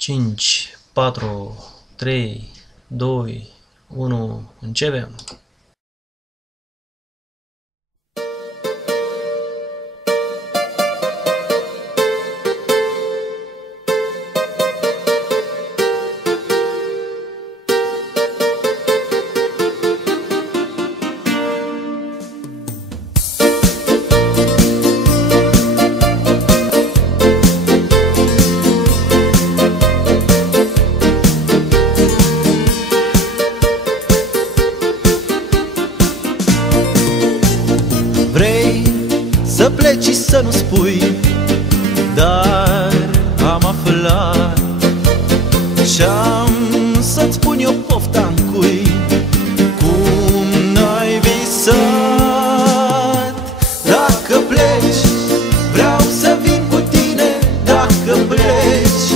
5, 4, 3, 2, 1, începem! Să pleci și să nu spui, dar am aflat și-am să-ți spun eu pofta-n cui, cum n-ai visat. Dacă pleci, vreau să vin cu tine. Dacă pleci,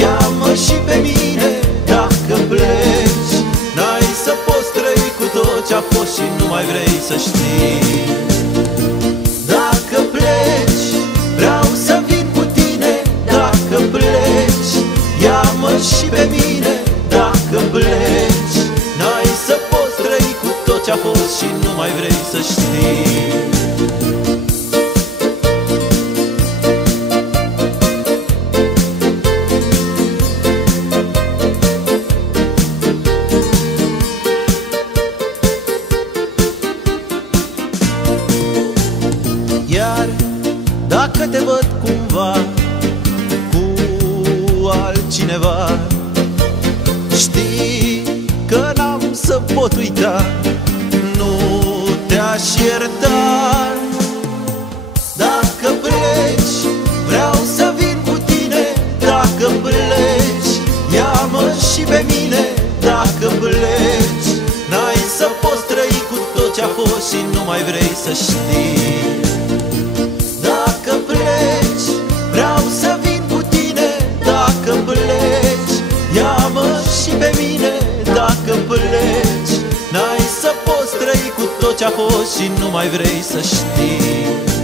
ia-mă și pe mine. Dacă pleci, n-ai să poți trăi cu tot ce-a fost și nu mai vrei să știi. Dacă pleci, vreau să vin cu tine. Dacă pleci, ia-mă și pe mine. Dacă pleci, n-ai să poți trăi cu tot ce-a fost și nu mai vrei să știi. Iar dacă te văd cumva cu altcineva, știi că n-am să pot uita, nu te-aș ierta. Dacă pleci, vreau să vin cu tine. Dacă pleci, ia-mă și pe mine. Dacă pleci, n-ai să poți trăi cu tot ce-a fost și nu mai vrei să știi. Dacă pleci, vreau să vin cu tine. Dacă pleci, ia-mă și pe mine. Dacă pleci, n-ai să poți trăi cu tot ce-a fost și nu mai vrei să știi.